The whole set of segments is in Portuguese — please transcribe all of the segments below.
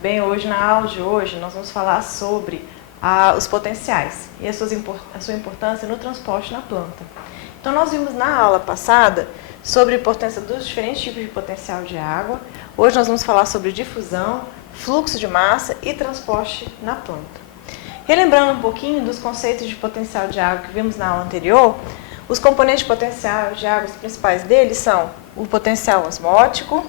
Bem, hoje na aula de hoje nós vamos falar sobre os potenciais e a sua importância no transporte na planta. Então nós vimos na aula passada sobre a importância dos diferentes tipos de potencial de água. Hoje nós vamos falar sobre difusão, fluxo de massa e transporte na planta. Relembrando um pouquinho dos conceitos de potencial de água que vimos na aula anterior, os componentes de potencial de água, os principais deles são o potencial osmótico,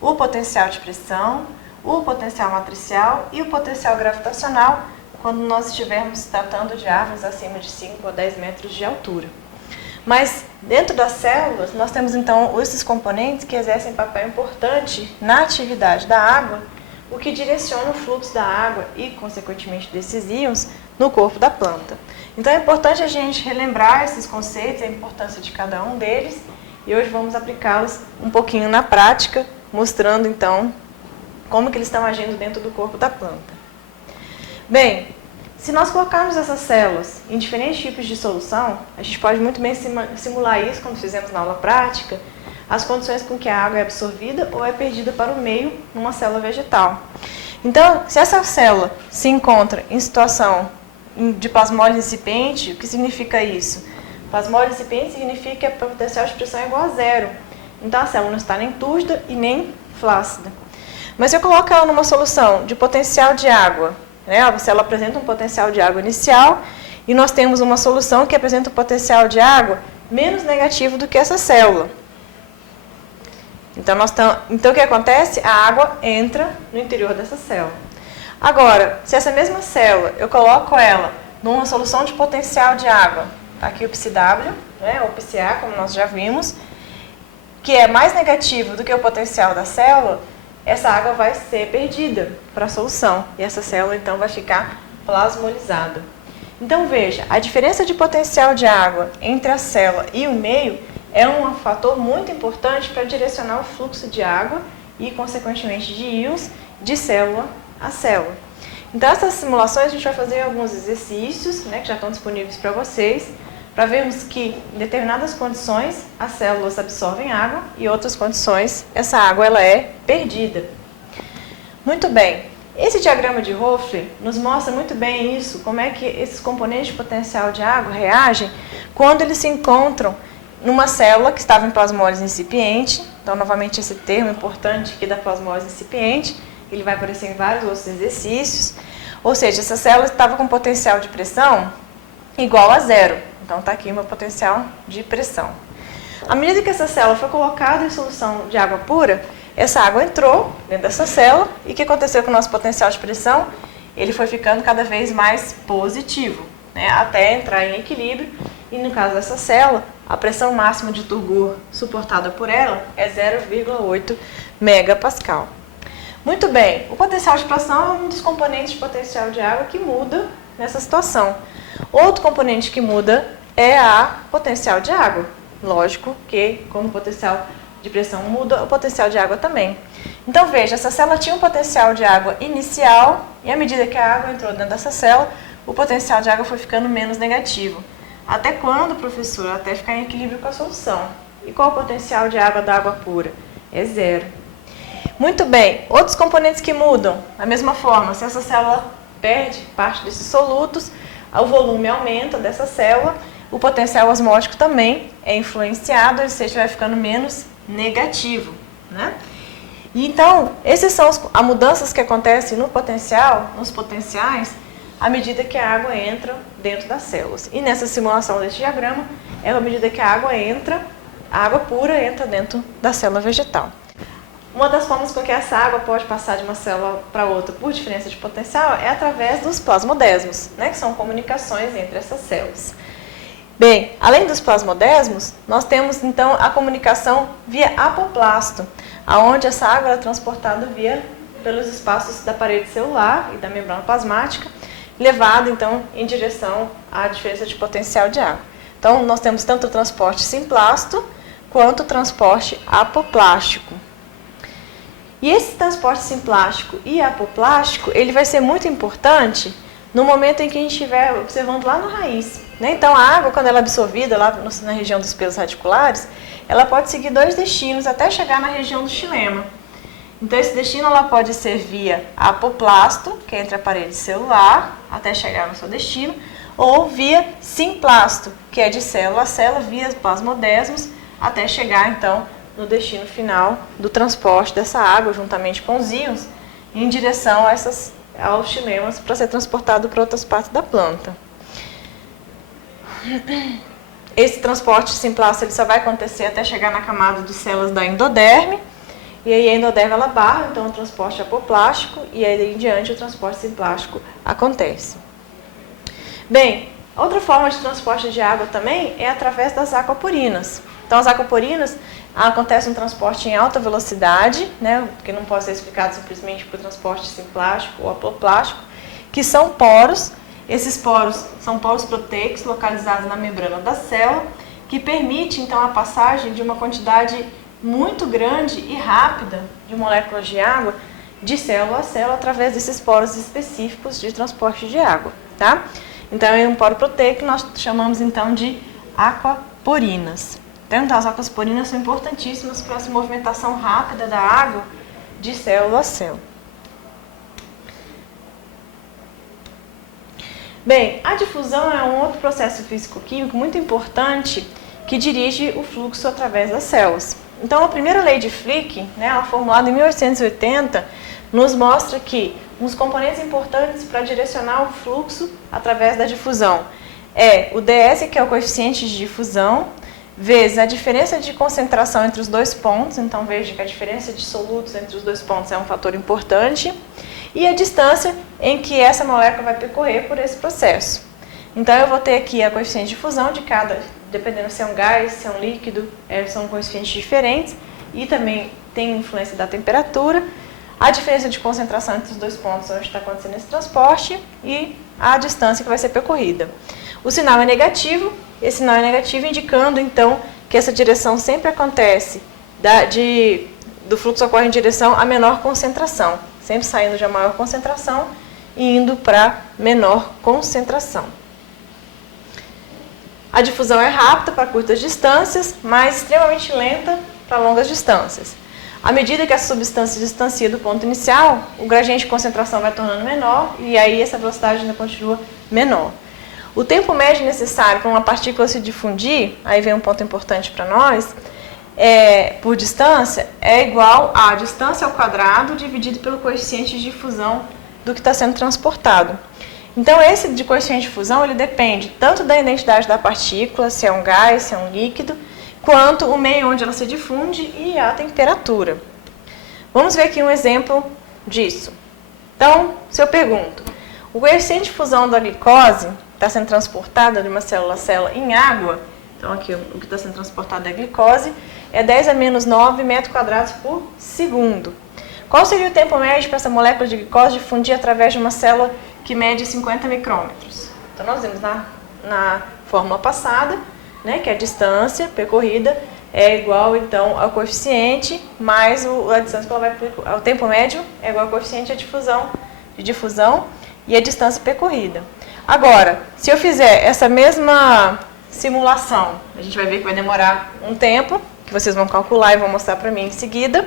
o potencial de pressão, o potencial matricial e o potencial gravitacional, quando nós estivermos tratando de árvores acima de 5 a 10 metros de altura. Mas dentro das células, nós temos então esses componentes que exercem papel importante na atividade da água, o que direciona o fluxo da água e, consequentemente, desses íons no corpo da planta. Então é importante a gente relembrar esses conceitos, a importância de cada um deles, e hoje vamos aplicá-los um pouquinho na prática, mostrando então como que eles estão agindo dentro do corpo da planta. Bem, se nós colocarmos essas células em diferentes tipos de solução, a gente pode muito bem simular isso, como fizemos na aula prática, as condições com que a água é absorvida ou é perdida para o meio numa célula vegetal. Então, se essa célula se encontra em situação de plasmólise incipiente, o que significa isso? Plasmólise incipiente significa que a potencial de pressão é igual a zero. Então, a célula não está nem túrgida e nem flácida. Mas se eu colocar ela numa solução de potencial de água, né, a célula apresenta um potencial de água inicial e nós temos uma solução que apresenta um potencial de água menos negativo do que essa célula. Então o que acontece? A água entra no interior dessa célula. Agora, se essa mesma célula eu coloco ela numa solução de potencial de água, tá aqui o pSiW, né, ou pSa, como nós já vimos, que é mais negativo do que o potencial da célula, essa água vai ser perdida para a solução e essa célula então vai ficar plasmolizada. Então veja, a diferença de potencial de água entre a célula e o meio é um fator muito importante para direcionar o fluxo de água e consequentemente de íons de célula a célula. Então essas simulações a gente vai fazer alguns exercícios, né, que já estão disponíveis para vocês, para vermos que em determinadas condições as células absorvem água e em outras condições essa água ela é perdida. Muito bem, esse diagrama de Hoffler nos mostra muito bem isso, como é que esses componentes de potencial de água reagem quando eles se encontram numa célula que estava em plasmólise incipiente. Então, novamente, esse termo importante aqui da plasmólise incipiente, ele vai aparecer em vários outros exercícios. Ou seja, essa célula estava com potencial de pressão igual a zero. Então, está aqui o meu potencial de pressão. À medida que essa célula foi colocada em solução de água pura, essa água entrou dentro dessa célula e o que aconteceu com o nosso potencial de pressão? Ele foi ficando cada vez mais positivo, né, até entrar em equilíbrio. E no caso dessa célula, a pressão máxima de turgor suportada por ela é 0,8 megapascal. Muito bem, o potencial de pressão é um dos componentes de potencial de água que muda nessa situação. Outro componente que muda é a potencial de água. Lógico que, como o potencial de pressão muda, o potencial de água também. Então veja, essa célula tinha um potencial de água inicial e à medida que a água entrou dentro dessa célula, o potencial de água foi ficando menos negativo. Até quando, professor? Até ficar em equilíbrio com a solução. E qual o potencial de água da água pura? É zero. Muito bem, outros componentes que mudam. Da mesma forma, se essa célula perde parte desses solutos, o volume aumenta dessa célula, o potencial osmótico também é influenciado, ou seja, vai ficando menos negativo, né? E então, essas são as mudanças que acontecem no potencial, nos potenciais, à medida que a água entra dentro das células. E nessa simulação desse diagrama, é à medida que a água entra, a água pura entra dentro da célula vegetal. Uma das formas com que essa água pode passar de uma célula para outra por diferença de potencial é através dos plasmodesmos, né, que são comunicações entre essas células. Bem, além dos plasmodesmos, nós temos então a comunicação via apoplasto, aonde essa água é transportada pelos espaços da parede celular e da membrana plasmática, levada então em direção à diferença de potencial de água. Então, nós temos tanto o transporte simplasto quanto o transporte apoplástico. E esse transporte simplástico e apoplástico, ele vai ser muito importante no momento em que a gente estiver observando lá na raiz, né? Então, a água, quando ela é absorvida lá na região dos pelos radiculares, ela pode seguir dois destinos até chegar na região do xilema. Então, esse destino ela pode ser via apoplasto, que é entre a parede celular, até chegar no seu destino, ou via simplasto, que é de célula a célula, via plasmodesmos, até chegar, então, no destino final do transporte dessa água, juntamente com os íons, em direção aos xilemas para ser transportado para outras partes da planta. Esse transporte simplasto ele só vai acontecer até chegar na camada de células da endoderme, e aí a endoderme ela barra, então o transporte apoplástico, e aí em diante o transporte simplástico acontece. Bem, outra forma de transporte de água também é através das aquaporinas. Então as aquaporinas acontece um transporte em alta velocidade, né, que não pode ser explicado simplesmente por transporte simplástico ou apoplástico, que são poros. Esses poros são poros proteicos localizados na membrana da célula, que permite então a passagem de uma quantidade muito grande e rápida de moléculas de água de célula a célula através desses poros específicos de transporte de água, tá? Então é um poro proteico que nós chamamos então de aquaporinas. Então as aquaporinas são importantíssimas para essa movimentação rápida da água de célula a célula. Bem, a difusão é um outro processo físico-químico muito importante que dirige o fluxo através das células. Então, a primeira lei de Fick, né, ela formulada em 1880, nos mostra que uns componentes importantes para direcionar o fluxo através da difusão é o ds, que é o coeficiente de difusão, vezes a diferença de concentração entre os dois pontos, então veja que a diferença de solutos entre os dois pontos é um fator importante, e a distância em que essa molécula vai percorrer por esse processo. Então eu vou ter aqui a coeficiente de fusão de cada, dependendo se é um gás, se é um líquido, são coeficientes diferentes, e também tem influência da temperatura, a diferença de concentração entre os dois pontos onde está acontecendo esse transporte e a distância que vai ser percorrida. O sinal é negativo, esse sinal é negativo indicando então que essa direção sempre acontece, do fluxo ocorre em direção a menor concentração, sempre saindo de uma maior concentração e indo para menor concentração. A difusão é rápida para curtas distâncias, mas extremamente lenta para longas distâncias. À medida que a substância se distancia do ponto inicial, o gradiente de concentração vai tornando menor e aí essa velocidade ainda continua menor. O tempo médio necessário para uma partícula se difundir, aí vem um ponto importante para nós, por distância, é igual a distância ao quadrado dividido pelo coeficiente de difusão do que está sendo transportado. Então, esse de coeficiente de fusão, ele depende tanto da identidade da partícula, se é um gás, se é um líquido, quanto o meio onde ela se difunde e a temperatura. Vamos ver aqui um exemplo disso. Então, se eu pergunto, o coeficiente de fusão da glicose está sendo transportada de uma célula a célula em água, então aqui o que está sendo transportado é a glicose, é 10 a menos 9 metros quadrados por segundo. Qual seria o tempo médio para essa molécula de glicose difundir através de uma célula que mede 50 micrômetros? Então, nós vimos na fórmula passada, né, que a distância percorrida é igual, então, ao coeficiente mais a distância que ela vai, o tempo médio é igual ao coeficiente de difusão e a distância percorrida. Agora, se eu fizer essa mesma simulação, a gente vai ver que vai demorar um tempo, que vocês vão calcular e vão mostrar para mim em seguida.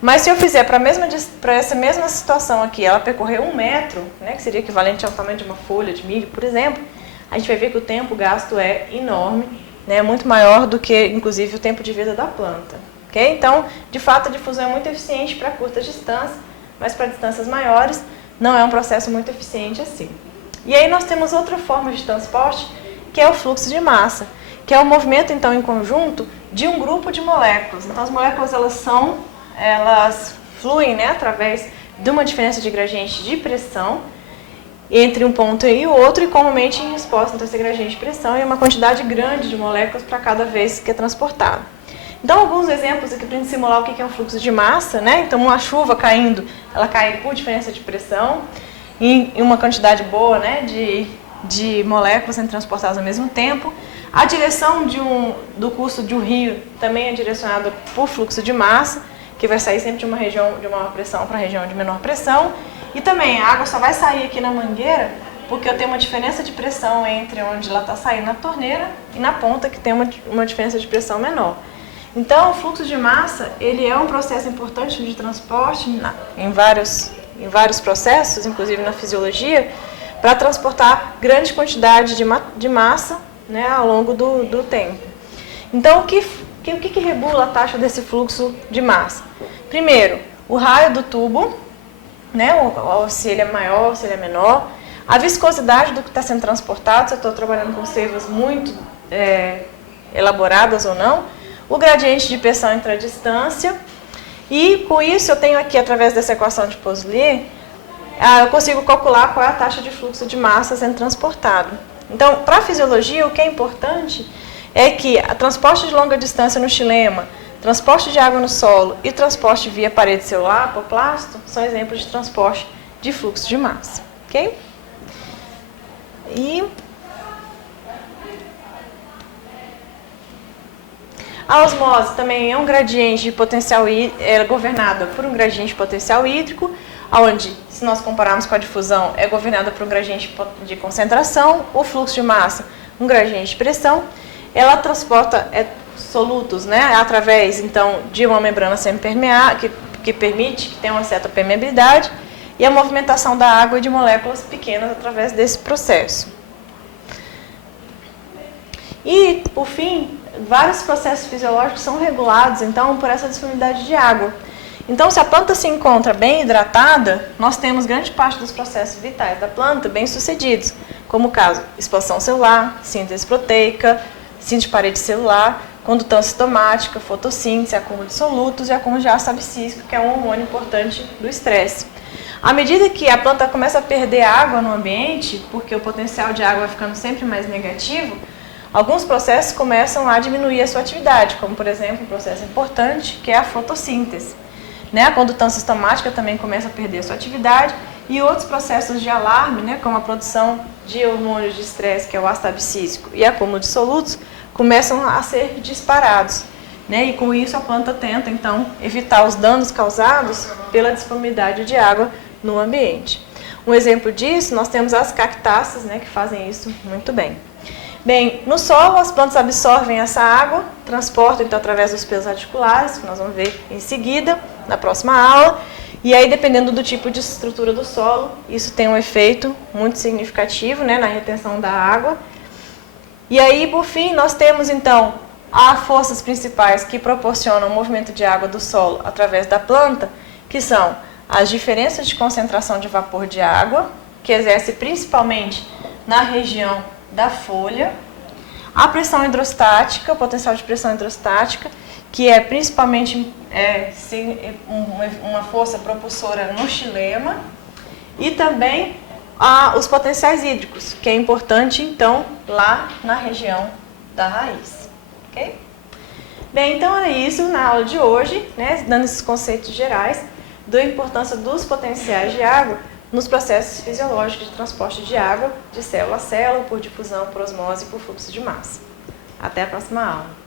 Mas se eu fizer para essa mesma situação aqui, ela percorrer 1 metro, né, que seria equivalente ao tamanho de uma folha de milho, por exemplo, a gente vai ver que o tempo gasto é enorme, né, muito maior do que, inclusive, o tempo de vida da planta. Okay? Então, de fato, a difusão é muito eficiente para curtas distâncias, mas para distâncias maiores não é um processo muito eficiente assim. E aí nós temos outra forma de transporte, que é o fluxo de massa, que é o movimento, então, em conjunto de um grupo de moléculas. Então, as moléculas, elas fluem, né, através de uma diferença de gradiente de pressão entre um ponto e o outro, e comumente em resposta então, a esse gradiente de pressão e uma quantidade grande de moléculas para cada vez que é transportado. Então, alguns exemplos aqui para a gente simular o que é um fluxo de massa, né? Então, uma chuva caindo, ela cai por diferença de pressão em uma quantidade boa, né, de moléculas sendo transportadas ao mesmo tempo. A direção do curso de um rio também é direcionada por fluxo de massa, que vai sair sempre de uma região de maior pressão para a região de menor pressão. E também a água só vai sair aqui na mangueira porque eu tenho uma diferença de pressão entre onde ela está saindo na torneira e na ponta, que tem uma diferença de pressão menor. Então, o fluxo de massa, ele é um processo importante de transporte em vários processos, inclusive na fisiologia, para transportar grande quantidade de massa, né, ao longo do tempo. Então, o que regula a taxa desse fluxo de massa? Primeiro, o raio do tubo, né, se ele é maior, se ele é menor, a viscosidade do que está sendo transportado, se eu estou trabalhando com servas muito elaboradas ou não, o gradiente de pressão entre a distância, e com isso eu tenho aqui, através dessa equação de Puzzle, eu consigo calcular qual é a taxa de fluxo de massa sendo transportado. Então, para a fisiologia, o que é importante é que o transporte de longa distância no xilema, transporte de água no solo e transporte via parede celular, apoplasto, são exemplos de transporte de fluxo de massa. Ok? E a osmose também é um gradiente de potencial, é governada por um gradiente de potencial hídrico, onde, se nós compararmos com a difusão, é governada por um gradiente de concentração, o fluxo de massa, um gradiente de pressão. Ela transporta solutos, né, através, então, de uma membrana semipermeável, que permite que tenha uma certa permeabilidade, e a movimentação da água e de moléculas pequenas através desse processo. E, por fim, vários processos fisiológicos são regulados, então, por essa disponibilidade de água. Então, se a planta se encontra bem hidratada, nós temos grande parte dos processos vitais da planta bem-sucedidos, como o caso expansão celular, síntese proteica, síntese de parede celular, condutância citomática, fotossíntese, acúmulo de solutos e acúmulo de ácido abscísico, que é um hormônio importante do estresse. À medida que a planta começa a perder água no ambiente, porque o potencial de água vai ficando sempre mais negativo, alguns processos começam a diminuir a sua atividade, como, por exemplo, um processo importante, que é a fotossíntese. Né? A condutância citomática também começa a perder a sua atividade e outros processos de alarme, né, como a produção de hormônios de estresse, que é o ácido abscísico, e acúmulo de solutos, começam a ser disparados. Né? E com isso a planta tenta, então, evitar os danos causados pela disponibilidade de água no ambiente. Um exemplo disso, nós temos as cactáceas, né, que fazem isso muito bem. Bem, no solo as plantas absorvem essa água, transportam então através dos pelos articulares, que nós vamos ver em seguida, na próxima aula, e aí dependendo do tipo de estrutura do solo, isso tem um efeito muito significativo, né, na retenção da água. E aí, por fim, nós temos então as forças principais que proporcionam o movimento de água do solo através da planta, que são as diferenças de concentração de vapor de água, que exerce principalmente na região da folha, a pressão hidrostática, o potencial de pressão hidrostática, que é principalmente uma força propulsora no xilema, e também os potenciais hídricos, que é importante, então, lá na região da raiz. Okay? Bem, então era isso na aula de hoje, né, dando esses conceitos gerais da importância dos potenciais de água nos processos fisiológicos de transporte de água de célula a célula, por difusão, por osmose e por fluxo de massa. Até a próxima aula.